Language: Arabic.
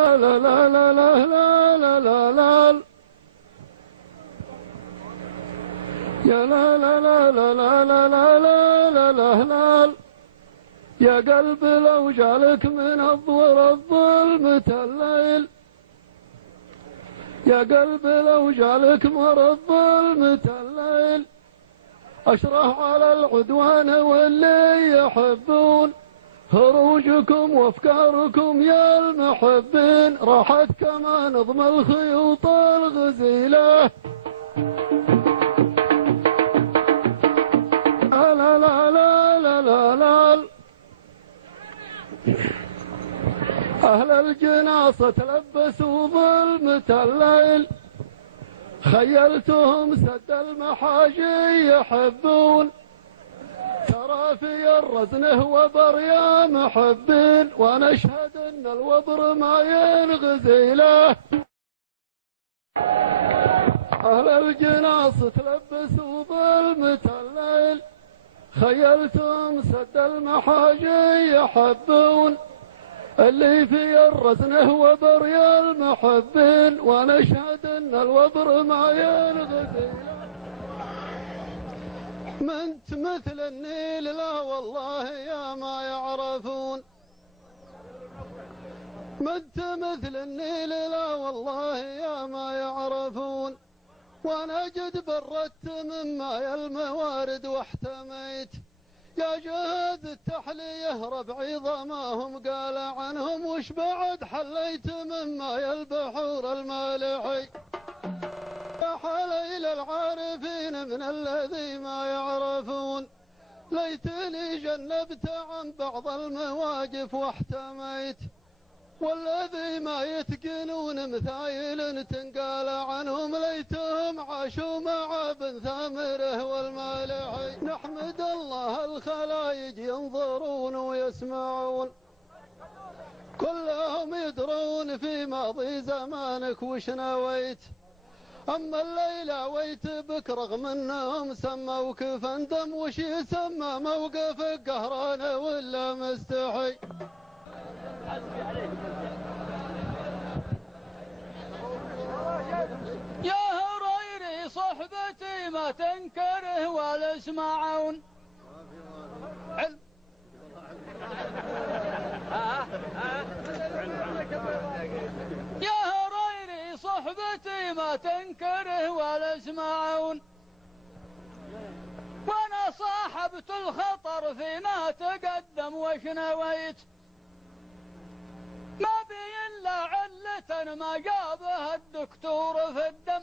لا لا لا لا لا لا لا لا يا لا لا لا لا لا لا لا لا لا لا يا قلب لو جالك من الظور الظلمة الليل، يا قلب لو جالك مرض ظلمة الليل، أشرح على العدوان واللي يحبون هروجكم وافكاركم يا المحبين، راحت كما نظم الخيوط الغزيله. لا لا لا لا لا لا أهل الجناصة تلبسوا ظلمة الليل، خيلتهم سد المحاجي يحبون، ترى في الرزنه وبر يا محبين، ونشهد ان الوبر ما ينغزي له. أهل الجناص تلبسوا ظلمة الليل، خيلتهم سد المحاجي يحبون، اللي في الرزنه وبر يا المحبين، ونشهد ان الوبر ما ينغزي. منت مثل النيل لا والله يا ما يعرفون، منت مثل النيل لا والله يا ما يعرفون، وانا قد بردت من ماء الموارد واحتميت، يا جهد التحليه ربعي ضماهم قال عنهم، وش بعد حليت من ماء البحور المالحي، يا حليل العارفين من الذي ما يعرفون، ليتني جنبت عن بعض المواقف واحتميت، والذي ما يتقنون مثايل تنقال عنهم، ليتهم عاشوا مع ابن ثامره والمالحي. نحمد الله الخلايج ينظرون ويسمعون، كلهم يدرون في ماضي زمانك وش نويت، أما الليلة ويت بك رغم أنهم سموك فندم، وش يسمى موقفك قهران ولا مستحي. يا هريري صحبتي ما تنكره ولا اسمعون، يا هريري صحبتي ما تنكره ولا اسمعون، وانا صاحبت الخطر فيما تقدم وش نويت، ما بي الا علة ما جابها الدكتور في الدم،